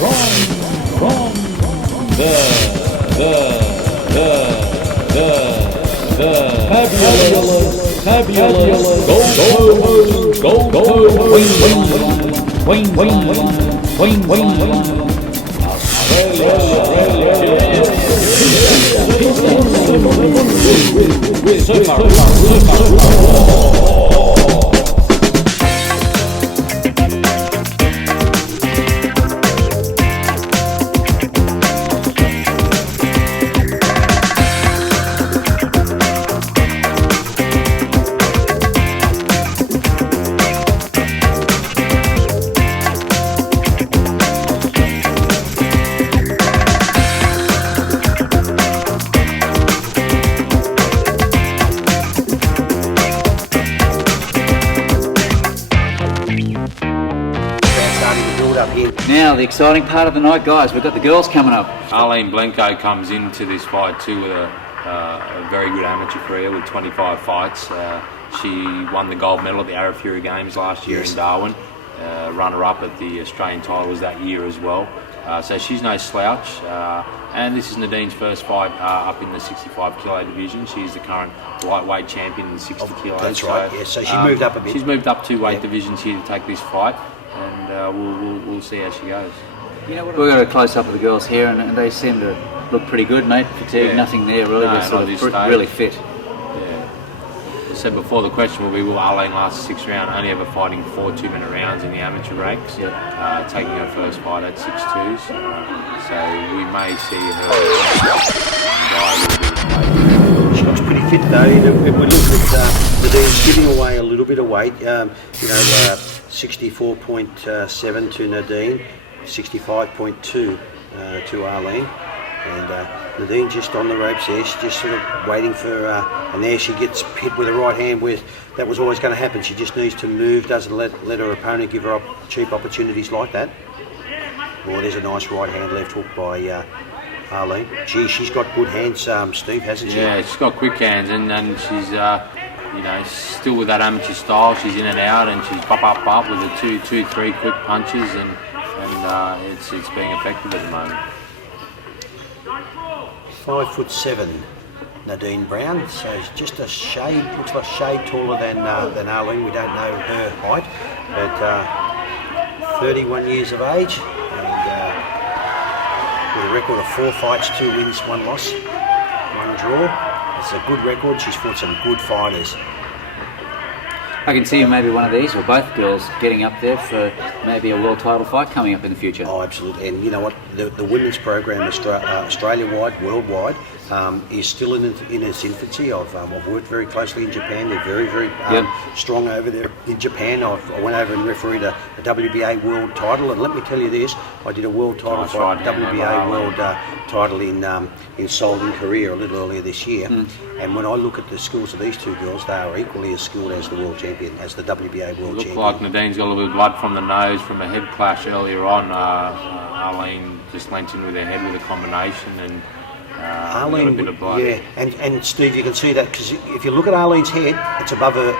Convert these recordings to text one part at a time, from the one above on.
from the fabulous gold Now, the exciting part of the night, guys, we've got the girls coming up. Arlene Blenko comes into this fight too with a very good amateur career with 25 fights. She won the gold medal at the Arafura Games last year in Darwin. Runner-up at the Australian titles that year as well. So she's no slouch. And this is Nadine's first fight up in the 65 kilo division. She's the current lightweight champion in the 60 kilos. That's right, yes. So she moved up a bit. She's moved up 2 weight divisions here to take this fight. And we'll see how she goes. You know, we've got a close-up of the girls here, and they seem to look pretty good, mate. Fatigue, nothing there, really. No, They're sort of really fit. Yeah. As I said before, the question will be, will Arlene last the 6th round, only ever fighting 4 2-minute rounds in the amateur ranks, taking her first fight at 6'2". So we may see her She looks pretty fit though. If we look at Nadine's giving away a little bit of weight, 64.7 to Nadine, 65.2 to Arlene, and Nadine just on the ropes there. She's just sort of waiting for, and there she gets hit with the right hand. With that was always going to happen. She just needs to move, doesn't let her opponent give her cheap opportunities like that. Oh, there's a nice right hand left hook by Arlene. Gee, she's got good hands, Steve, hasn't she? Yeah, she's got quick hands, and she's still with that amateur style. She's in and out, and she's up with the 2-3 quick punches, and it's being effective at the moment. 5'7", Nadine Brown. So she's just a shade, looks like a shade taller than Arlene. We don't know her height, but 31 years of age, and with a record of 4 fights, 2 wins, 1 loss, 1 draw. It's a good record. She's fought some good fighters. I can see maybe one of these, or both girls, getting up there for maybe a world title fight coming up in the future. Oh, absolutely. And you know what? The women's program, Australia-wide, worldwide, is still in its infancy. I've worked very closely in Japan. They're very, very strong over there in Japan. I went over and refereed a WBA world title, and let me tell you this: I did a world title fight, WBA world title in Seoul in Korea a little earlier this year. And when I look at the skills of these two girls, they are equally as skilled as the world champion, as the WBA world champion. Looked like Nadine's got a little bit of blood from the nose from a head clash earlier on. Arlene just leant in with her head with a combination, and Arlene, got a bit of blood. Yeah, and Steve, you can see that because if you look at Arlene's head, it's above her,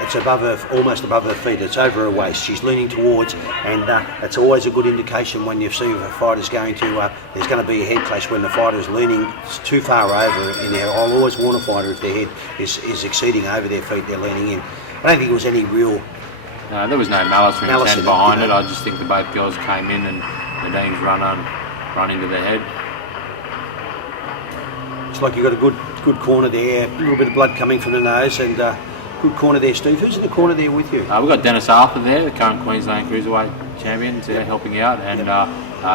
almost above her feet. It's over her waist. She's leaning towards, and it's always a good indication when you see if a fighter's going to. There's going to be a head clash when the fighter's leaning too far over in there. I'll always warn a fighter if their head is exceeding over their feet, they're leaning in. I don't think it was any real. No, there was no malice or intent behind it. I just think the both girls came in and Nadine's run into the head. Looks like you've got a good corner there, a little bit of blood coming from the nose, and good corner there, Steve. Who's in the corner there with you? We've got Dennis Arthur there, the current Queensland Cruiserweight champion, helping out, and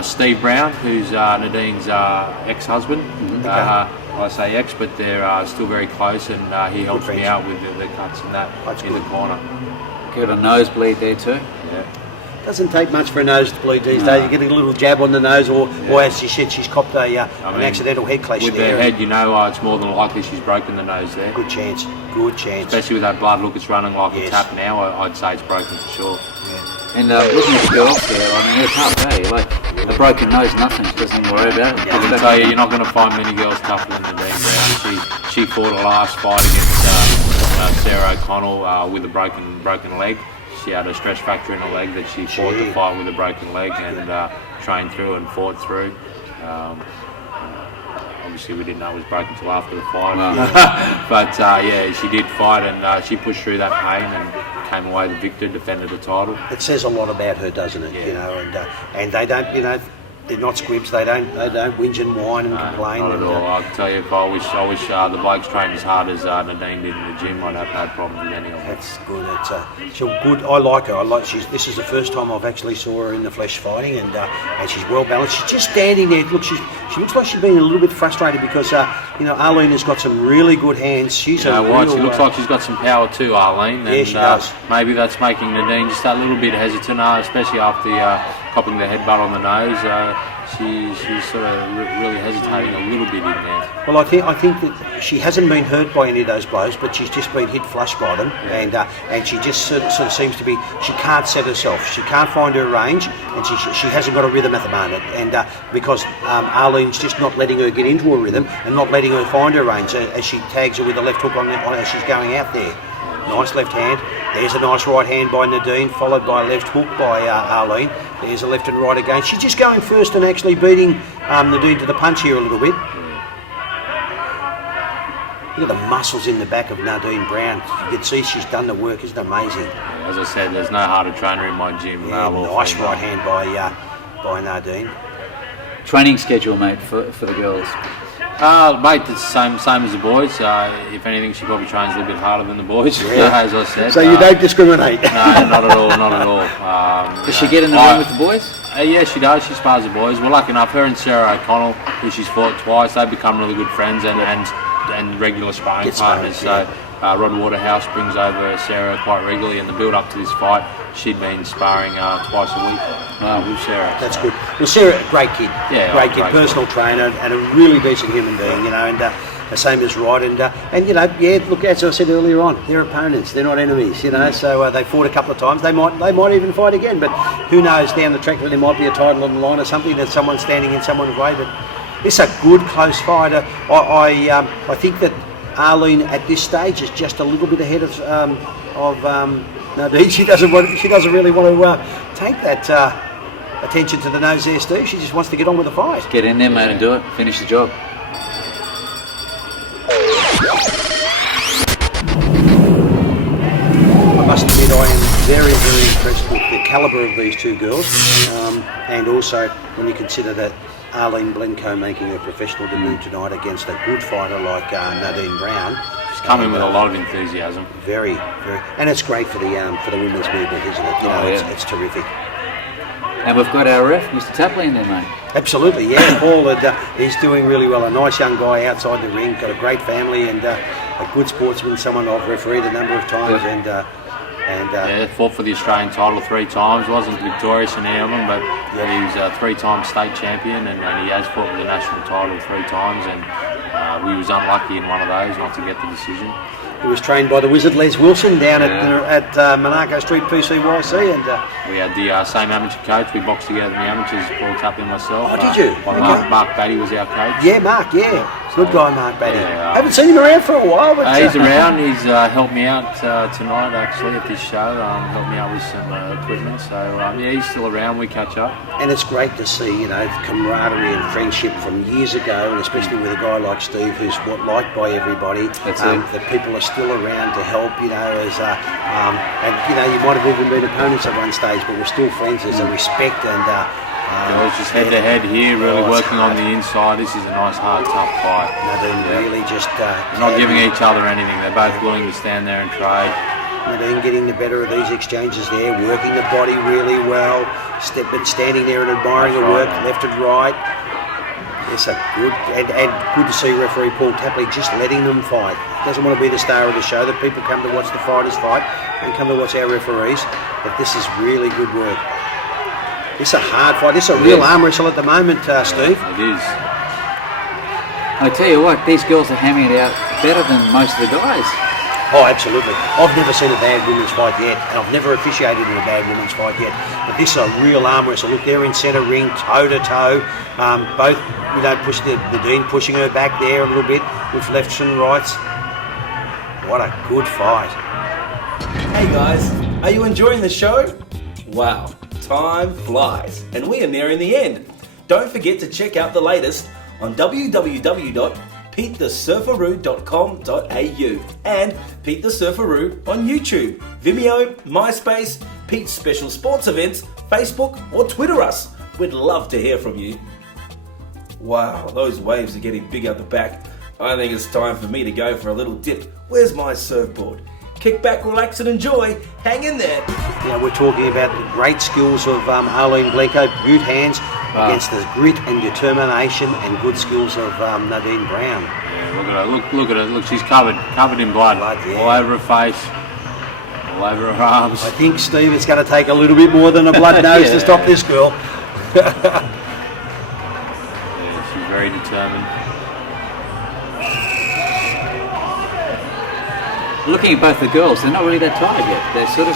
Steve Brown, who's Nadine's ex-husband. I say ex, but they're still very close, and he helps me out with the cuts and that in the corner. Got a nosebleed there too. Yeah. Doesn't take much for a nose to bleed these days. You get a little jab on the nose, or as she said, she's copped an accidental head clash with there. With her head, it's more than likely she's broken the nose there. Good chance. Especially with that blood. Look, it's running like a tap now. I'd say it's broken for sure. Yeah. And looking at the girls there, I mean, they're tough, eh? Like a broken nose, nothing. She doesn't worry about it. I can tell you, you're not going to find many girls tougher than Nadine Brown. She fought a last fight against Sarah O'Connell with a broken leg. she had a stress fracture in her leg that she fought the fight with a broken leg and trained through and fought through. Obviously, we didn't know it was broken until after the fight. But yeah, she did fight and she pushed through that pain and came away the victor, defended the title. It says a lot about her, doesn't it? Yeah. You know, and they don't, you know, they're not squibs. They don't whinge and whine and complain. Not at all. I'll tell you, if I wish the blokes trained as hard as Nadine did in the gym, I'd have no problems with any of them. That's good. She's good. I like her. This is the first time I've actually saw her in the flesh fighting, and she's well balanced. She's just standing there. Look, she looks like she's been a little bit frustrated because you know, Arlene has got some really good hands. She's She looks like she's got some power too, Arlene. Yeah, she does. Maybe that's making Nadine just a little bit hesitant, especially after copping the headbutt on the nose. She's sort of really hesitating a little bit in there. Well, I think that she hasn't been hurt by any of those blows, but she's just been hit flush by them, and she just sort of seems to be. She can't set herself. She can't find her range, and she hasn't got a rhythm at the moment. And because Arlene's just not letting her get into a rhythm and not letting her find her range as she tags her with a left hook on as she's going out there. Nice left hand. There's a nice right hand by Nadine, followed by a left hook by Arlene. There's a left and right again. She's just going first and actually beating Nadine to the punch here a little bit. Look at the muscles in the back of Nadine Brown. You can see she's done the work. Isn't it amazing? Yeah, as I said, there's no harder trainer in my gym. Yeah, nice right hand by Nadine. Training schedule, mate, for the girls. Mate, it's the same as the boys. If anything, she probably trains a little bit harder than the boys, as I said. So you don't discriminate? No, not at all, not at all. Does she get in the ring with the boys? Yeah, she does. She spars the boys. Well, lucky enough, her and Sarah O'Connell, who she's fought twice, they've become really good friends and regular sparring partners. So Rod Waterhouse brings over Sarah quite regularly. In the build up to this fight, she'd been sparring twice a week with Sarah. That's good. Well, Sarah, great kid. Yeah, great kid, personal trainer, and a really decent human being. You know, and the same as Rod. And you know, yeah. Look, as I said earlier on, they're opponents. They're not enemies. You know, so they fought a couple of times. They might even fight again. But who knows? Down the track, there might be a title on the line or something. That someone's standing in someone's way. But it's a good close fight. I think that Arlene at this stage is just a little bit ahead of Nadine. She doesn't really want to take that attention to the nose there, Steve. She just wants to get on with the fight. Get in there, mate, and do it. Finish the job. I must admit, I am very, very impressed with the calibre of these two girls, and also when you consider that Arlene Blencoe making her professional debut tonight against a good fighter like Nadine Brown. She's come in with a lot of enthusiasm. Very, very, and it's great for the women's movement, isn't it? You know, it's terrific. And we've got our ref, Mr. Tapley, in there, mate. Absolutely, yeah. Paul, he's doing really well. A nice young guy outside the ring, got a great family, and a good sportsman. Someone I've refereed a number of times, and fought for the Australian title 3 times. Wasn't victorious in any of them, but he was a 3-time state champion, and he has fought for the national title 3 times. And we was unlucky in one of those not to get the decision. He was trained by the wizard Les Wilson down at Monaco Street PCYC, and we had the same amateur coach. We boxed together in the amateurs, Paul Tapley and myself. Oh, did you? Mark Batty was our coach. Yeah, Mark. Yeah, good guy, Mark Batty. Haven't seen him around for a while, but he's around. He's helped me out tonight actually at this show. Helped me out with some equipment. So he's still around. We catch up. And it's great to see, you know, camaraderie and friendship from years ago, and especially with a guy like Steve, who's liked by everybody. That's it. That people are still around to help, you know, and you know, you might have even been opponents at one stage, but we're still friends. There's a respect and. It was just head to head here, really working on the inside. This is a nice, hard, tough fight. Nadine really just not giving each other anything. They're both willing to stand there and trade. Nadine getting the better of these exchanges there, working the body really well, standing there and admiring her work left and right. It's a good and good to see referee Paul Tapley just letting them fight. Doesn't want to be the star of the show. That people come to watch the fighters fight and come to watch our referees. But this is really good work. It's a hard fight. This is a real arm wrestle at the moment, Steve. It is. I tell you what, these girls are hammering it out better than most of the guys. Oh, absolutely. I've never seen a bad women's fight yet, and I've never officiated in a bad women's fight yet. But this is a real arm wrestle. Look, they're in centre ring, toe to toe. Both, you know, push the Dean pushing her back there a little bit with lefts and rights. What a good fight. Hey guys, Are you enjoying the show? Wow, time flies, and we are nearing the end. Don't forget to check out the latest on www.PeteTheSurfaroo.com.au and Pete the Surfaroo on YouTube, Vimeo, MySpace, Pete's special sports events, Facebook or Twitter us. We'd love to hear from you. Wow, those waves are getting big up the back. I think it's time for me to go for a little dip. Where's my surfboard? Kick back, relax and enjoy. Hang in there. Yeah, we're talking about the great skills of Arlene Blenko, good hands against the grit and determination and good skills of Nadine Brown. Yeah, look at her. Look at her. Look, she's covered in blood. All over her face, all over her arms. I think, Steve, it's going to take a little bit more than a blood nose to stop this girl. Yeah, she's very determined. Looking at both the girls, they're not really that tired yet. They're sort of...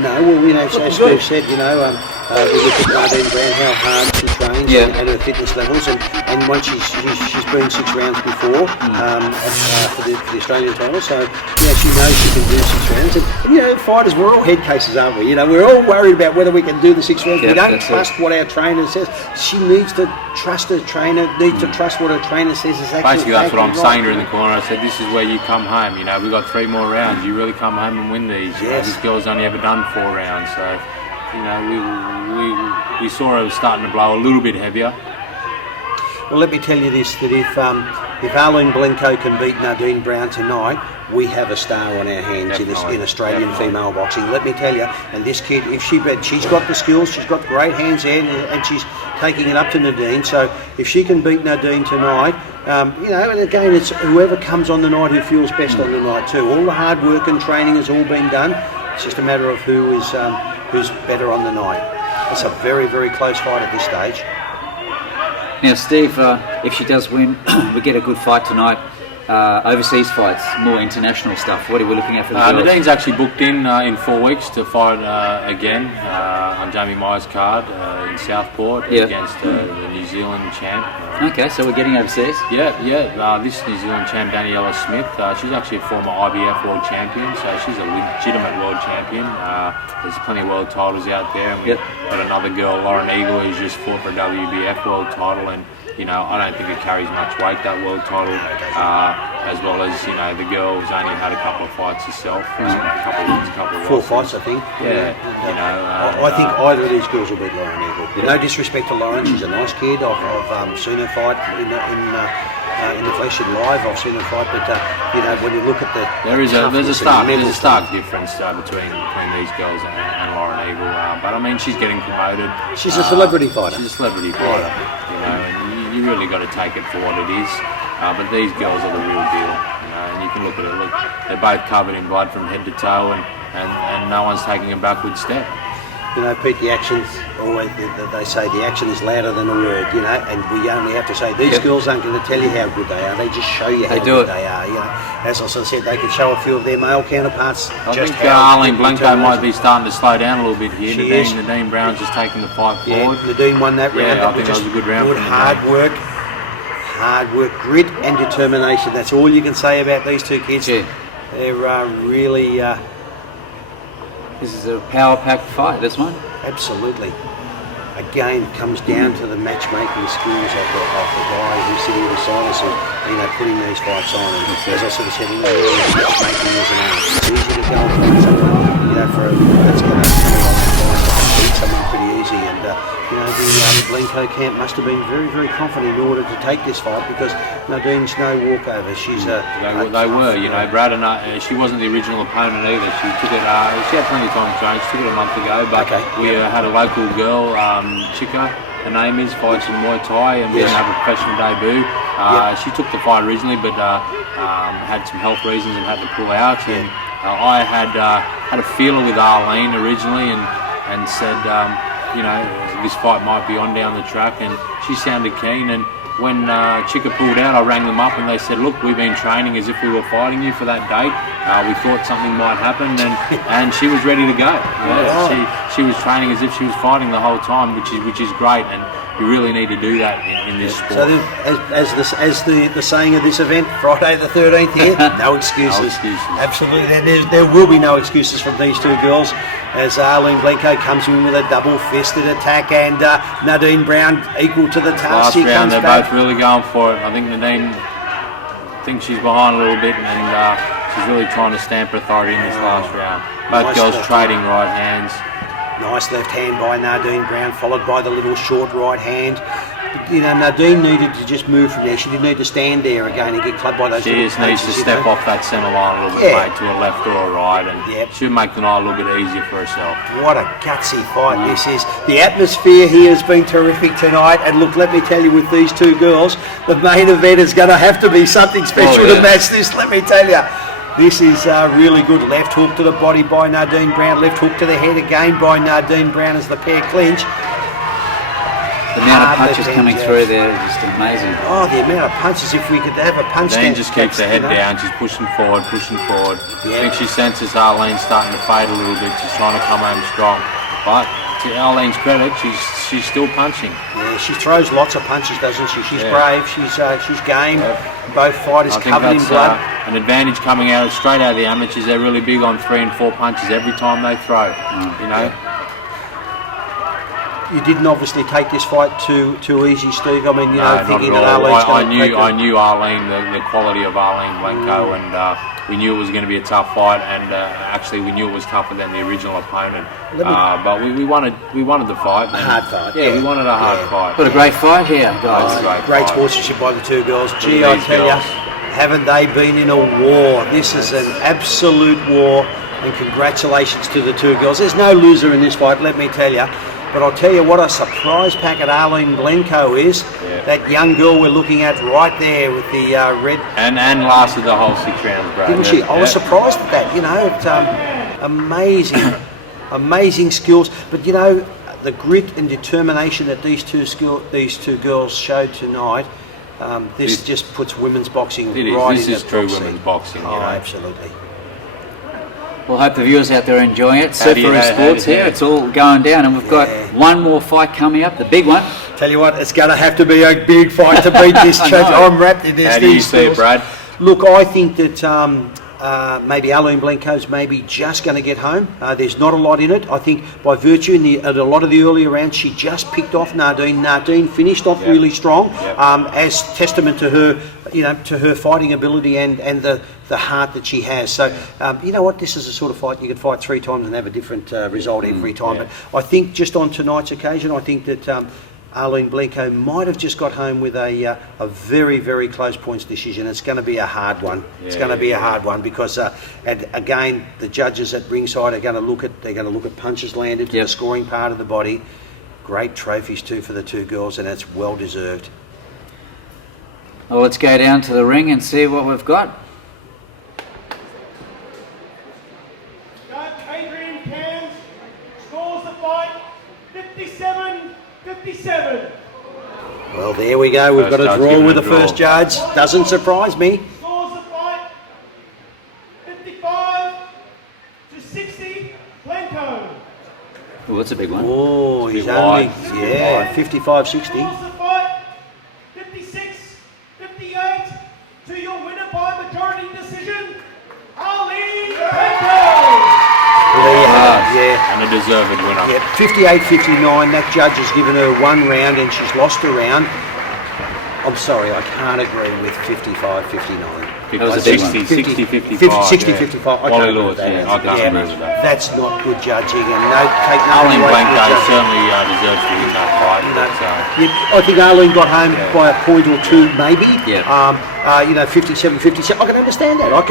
No, well, as Steve said, we look at Nadine Brown, how hard she trains and her fitness levels, and once she's been 6 rounds before for the Australian title, so she knows she can do 6 rounds. And fighters, we're all head cases, aren't we? We're all worried about whether we can do the 6 rounds. We don't trust what our trainer says. She needs to trust her trainer. Needs to trust what her trainer says is actually. Basically, that's what I'm saying to her in the corner. I said, "This is where you come home. We've got 3 more rounds. You really come home and win these. Yes. This girl's only ever done 4 rounds, so." We saw her starting to blow a little bit heavier. Well, let me tell you this: that if Arlene Blenko can beat Nadine Brown tonight, we have a star on our hands in Australian female boxing. Let me tell you. And this kid, she's got the skills, she's got great hands, and she's taking it up to Nadine. So if she can beat Nadine tonight, and again, it's whoever comes on the night who feels best on the night too. All the hard work and training has all been done. It's just a matter of who's better on the night. It's a very, very close fight at this stage. Now, Steve, if she does win, we get a good fight tonight. Overseas fights, more international stuff. What are we looking at for the girls? Nadine's actually booked in 4 weeks to fight again on Jamie Myers' card in Southport against the New Zealand champ. Okay, so we're getting overseas? Yeah. This New Zealand champ, Daniela Smith, she's actually a former IBF world champion, so she's a legitimate world champion. There's plenty of world titles out there, and we've got another girl, Lauren Eagle, who's just fought for a WBF world title, and I don't think it carries much weight, that world title, as well as, the girl who's only had a couple of fights herself, a couple of wins, a couple of 4 losses. fights, I think. Yeah, I think either of these girls will beat Lauren Eagle. No disrespect to Lauren, she's a nice kid. I've seen her fight in the flesh and live. I've seen her fight, but when you look at there's a stark difference between these girls and Lauren Eagle. But I mean, she's getting promoted. She's a celebrity fighter. She's a celebrity fighter. And you really got to take it for what it is. But these girls are the real deal. And you can look at it. Look, they're both covered in blood from head to toe, and no one's taking a backward step. Pete, the action's always, they say the action is louder than a word, and we only have to say these girls aren't going to tell you how good they are, they just show you how good they are. As I said, they could show a few of their male counterparts. I think Arlene Blenko might be starting to slow down a little bit here. Nadine Brown's just taking the fight forward. Nadine won that round. I think that was a good round for Nadine. Hard work, grit and determination. That's all you can say about these two kids. Yeah. They're really... This is a power-packed fight, this one. Absolutely. Again, it comes down to the matchmaking skills of the guy who's sitting beside us and putting these fights on. And as I sort of said, matchmaking is an art. It's easy to go and find someone, that's going to beat someone pretty easy. And the Blenko camp must have been very, very confident in order to take this fight because Nadine's no walkover. She's they were. Brad and she wasn't the original opponent either. She took it. She had plenty of time to train. She took it a month ago, but we had a local girl, Chica. Her name is, fights in Muay Thai, and we didn't have a professional debut. She took the fight originally, but had some health reasons and had to pull out. And I had a feeler with Arlene originally, and said, this fight might be on down the track, and she sounded keen, and when Chicka pulled out, I rang them up and they said, look, we've been training as if we were fighting you for that date. We thought something might happen, and she was ready to go. She was training as if she was fighting the whole time, which is great, and you really need to do that in this sport. So as the saying of this event, Friday the 13th here, no excuses. No excuses. Absolutely, there will be no excuses from these two girls as Arlene Blenko comes in with a double-fisted attack, and Nadine Brown equal to the task. Last round, they're both really going for it. I think Nadine thinks she's behind a little bit, and she's really trying to stamp her authority in this last round. Both girls trading right hands. Nice left hand by Nadine Brown, followed by the little short right hand. But, Nadine needed to just move from there. She didn't need to stand there again and get clubbed by those. She just needs to step off that centre line a little bit, mate, to a left or a right, and she'll make the night a little bit easier for herself. What a gutsy fight this is. The atmosphere here has been terrific tonight, and look, let me tell you, with these two girls, the main event is going to have to be something special to match this, let me tell you. This is really good. Left hook to the body by Nadine Brown. Left hook to the head again by Nadine Brown as the pair clinch. The amount of punches coming through there is just amazing. Oh, the amount of punches. If we could have a punch Nadine just keeps her head down. She's pushing forward. I think she senses Arlene's starting to fade a little bit. She's trying to come home strong. But to Arlene's credit, she's still punching. Yeah, she throws lots of punches, doesn't she? She's brave. She's game. Both fighters covered in blood. An advantage coming out straight out of the amateurs. They're really big on 3 and 4 punches every time they throw. You didn't obviously take this fight too easy, Steve. I mean, thinking that Arlene's going to I knew Arlene, the quality of Arlene Blenko, and we knew it was going to be a tough fight, and actually we knew it was tougher than the original opponent. But we wanted the fight. A hard fight. Yeah, we wanted a hard fight. What a great fight here, guys. Great sportsmanship by the two girls. Gee, I tell you, haven't they been in a war? This is an absolute war, and congratulations to the two girls. There's no loser in this fight, let me tell you. But I'll tell you what a surprise packet Arlene Blenko is. That young girl we're looking at right there with the red. And lasted the whole 6 rounds, Brad. Didn't she? I was surprised at that. It's amazing, amazing skills. But the grit and determination that these two girls showed tonight. This just puts women's boxing right This in is the true top women's seat. boxing. Absolutely. We'll hope the viewers out there are enjoying it. Surfaroo Sports here, it's all going down, and we've got one more fight coming up, the big one. Tell you what, it's going to have to be a big fight to beat this. I'm wrapped in this. How do you see it, Brad? Look, I think that maybe Arlene Blenko's maybe just going to get home. There's not a lot in it. I think by virtue in a lot of the earlier rounds, she just picked off Nadine. Nadine finished off really strong, as testament to her, to her fighting ability and the heart that she has. So, you know what? This is a sort of fight you could fight 3 times and have a different result every time. But I think just on tonight's occasion, I think that Arlene Blenko might have just got home with a very, very close points decision. It's going to be a hard one. It's going to be a hard one because, and again, the judges at ringside are going to look at punches landed to the scoring part of the body. Great trophies too for the two girls, and it's well deserved. Well, let's go down to the ring and see what we've got. Adrian Cairns scores the fight 57-57. Well, there we go. We've got a draw with the first judge. Doesn't surprise me. Scores the fight 55-60. Blenko. Oh, that's a big one. Oh, he's bit only, wide. 55-60. Scores the fight 56-58 to your winner by majority decision, Arlene Blenko. Well, there you have it, And a deserved winner. Yeah, 58-59. That judge has given her 1 round and she's lost a round. I'm sorry, I can't agree with 55-59. That was a big one. 60-55. 60-55. I Wally can't agree Lewis, with that. I can't agree with that. That's not good judging, and take no Arlene away from Blenko the judging. certainly deserves to win that fight. I think Arlene got home by a point or 2, maybe. 57-57. I can understand that. I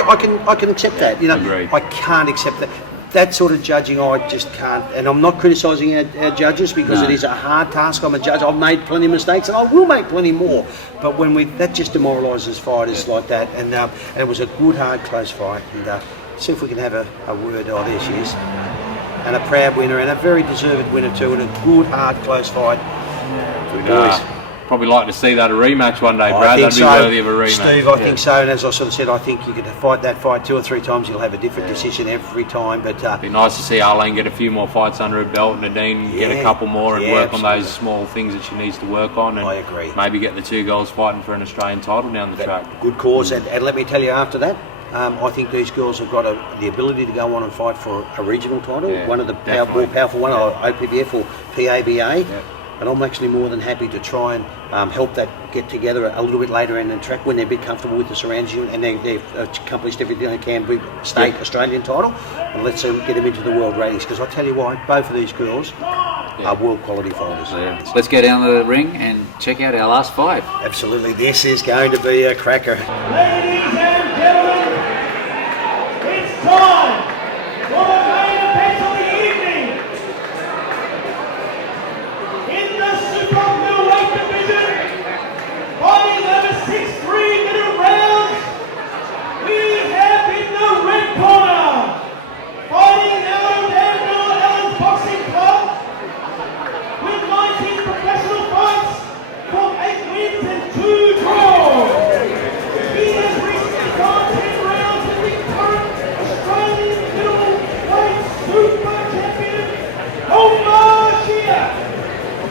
can accept that. Agreed. I can't accept that. That sort of judging, I just can't. And I'm not criticising our judges because it is a hard task. I'm a judge. I've made plenty of mistakes, and I will make plenty more. But when that just demoralises fighters like that. And it was a good, hard, close fight. And see if we can have a word. Oh, there she is. And a proud winner, and a very deserved winner too, and a good, hard, close fight. Good boys. probably like to see that a rematch one day, I Brad. think That'd be so. worthy of a rematch. Steve, I think so. And as I sort of said, I think you could fight that fight 2 or 3 times. You'll have a different decision every time. But be nice to see Arlene get a few more fights under her belt, Nadine get a couple more and work on those small things that she needs to work on. And I agree. Maybe get the 2 girls fighting for an Australian title down the track. Good cause. And let me tell you, after that, I think these girls have got the ability to go on and fight for a regional title, one of the more powerful one, or OPBF or PABA. And I'm actually more than happy to try and help that get together a little bit later in the track when they're a bit comfortable with the surrounds and they've accomplished everything they can with state Australian title. And let's get them into the world ratings, because I tell you why, both of these girls are world quality fighters. Let's go down the ring and check out our last 5. Absolutely, this is going to be a cracker. Ladies and gentlemen, it's time for the main event of the evening. In the super middleweight division, fighting over 6 3-minute rounds, we have in the red corner, fighting out of Allen's Boxing Club, with 19 professional fights from 8 wins and 2 draws. He has recently gone 10 rounds with the current Australian middleweight super champion, Omar Shia,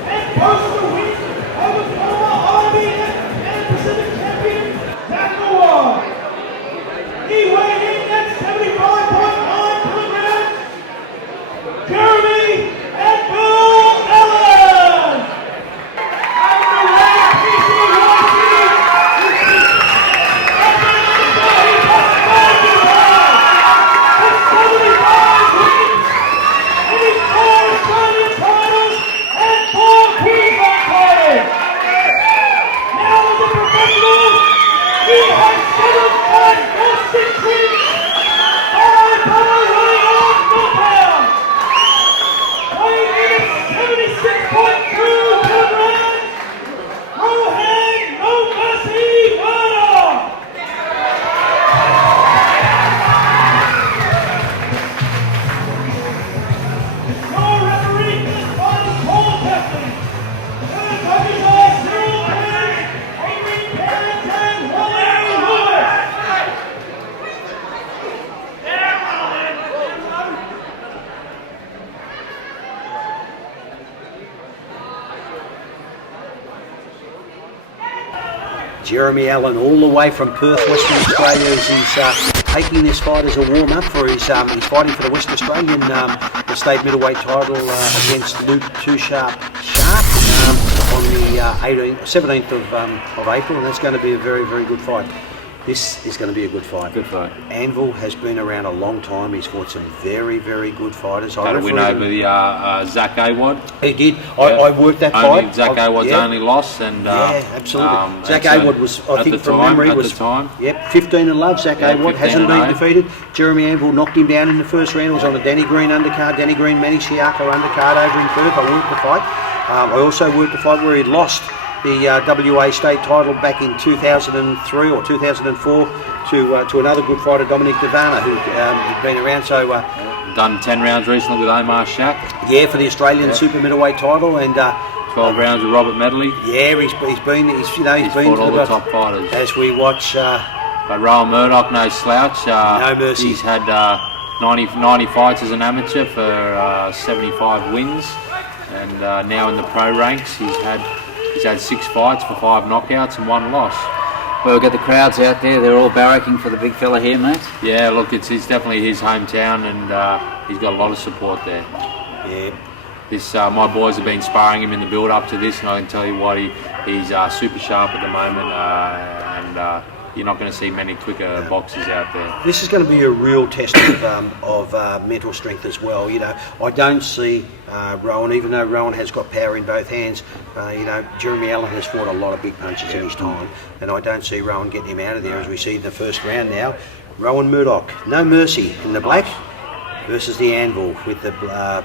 and boasts a win over former IBF and Pacific champion, Zach Awad. He weighed in at 75.9 kilograms, Jeremy and Bill Allen. Out of the way, PC Jeremy Allen, all the way from Perth, Western Australia, as he's taking this fight as a warm-up for he's fighting for the West Australian the state middleweight title against Luke Too Sharp on the 17th of April, and that's going to be a very, very good fight. This is going to be a good fight. Good fight. Anvil has been around a long time. He's fought some very, very good fighters. Had a win over the Zach Awad. He did. I worked that fight. Zach Awad's only loss, and absolutely. Zach Awad was, I think, from memory, was 15 and love. Zach Awad hasn't been defeated. Jeremy Anvil knocked him down in the first round. It was on a Danny Green undercard. Danny Green, Manny Siaka undercard over in Perth. I worked the fight. I also worked the fight where he lost the WA state title back in 2003 or 2004 to another good fighter, Dominic Devana, who had been around. So done 10 rounds recently with Omar Shak. Yeah, for the Australian super middleweight title, and 12 rounds with Robert Medley. Yeah, he's been fought all the top fighters. As we watch, but Rowan Murdoch, no slouch. No mercy. He's had 90 fights as an amateur for 75 wins, and now in the pro ranks he's had 6 fights for 5 knockouts and 1 loss. Well, we've got the crowds out there. They're all barracking for the big fella here, mate. Yeah, look, it's definitely his hometown, and he's got a lot of support there. Yeah. My boys have been sparring him in the build-up to this, and I can tell you what, he's super sharp at the moment, and you're not going to see many quicker boxers out there. This is going to be a real test of mental strength as well. You know, I don't see Rowan, even though Rowan has got power in both hands. Jeremy Allen has fought a lot of big punches in his time, and I don't see Rowan getting him out of there, as we see in the first round now. Rowan Murdoch, no mercy in the black, versus the Anvil with the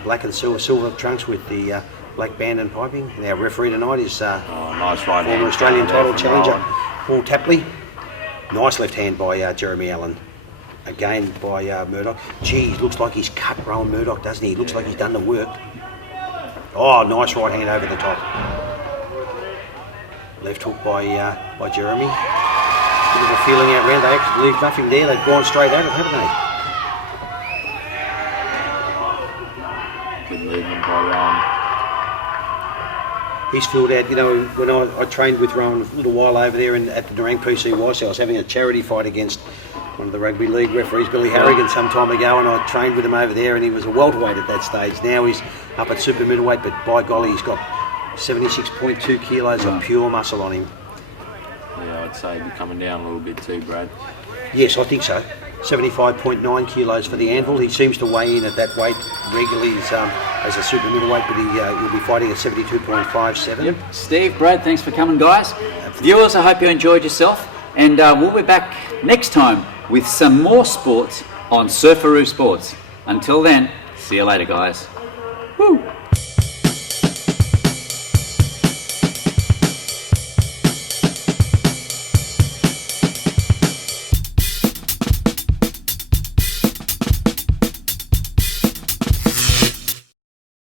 black and silver trunks with the black band and piping. And our referee tonight is nice right former Australian title challenger Paul Tapley. Nice left hand by Jeremy Allen. Again by Murdoch. Gee, looks like he's cut Rowan Murdoch, doesn't he? Looks like he's done the work. Oh, nice right hand over the top. left hook by Jeremy. Bit of a feeling out round. They actually leave nothing there. They've gone straight at it, haven't they? Good movement by Rowan. He's filled out, when I trained with Rowan a little while over there at the Nerang PCYC, I was having a charity fight against one of the rugby league referees, Billy Harrigan, some time ago, and I trained with him over there, and he was a welterweight at that stage. Now he's up at super middleweight, but by golly, he's got 76.2 kilos of pure muscle on him. Yeah, I'd say he'd be coming down a little bit too, Brad. Yes, I think so. 75.9 kilos for the Anvil. He seems to weigh in at that weight regularly as a super middleweight, but he'll be fighting at 72.57. Yep. Steve, Brad, thanks for coming, guys. Viewers, I hope you enjoyed yourself, and we'll be back next time with some more sports on Surfaroo Sports. Until then, see you later, guys.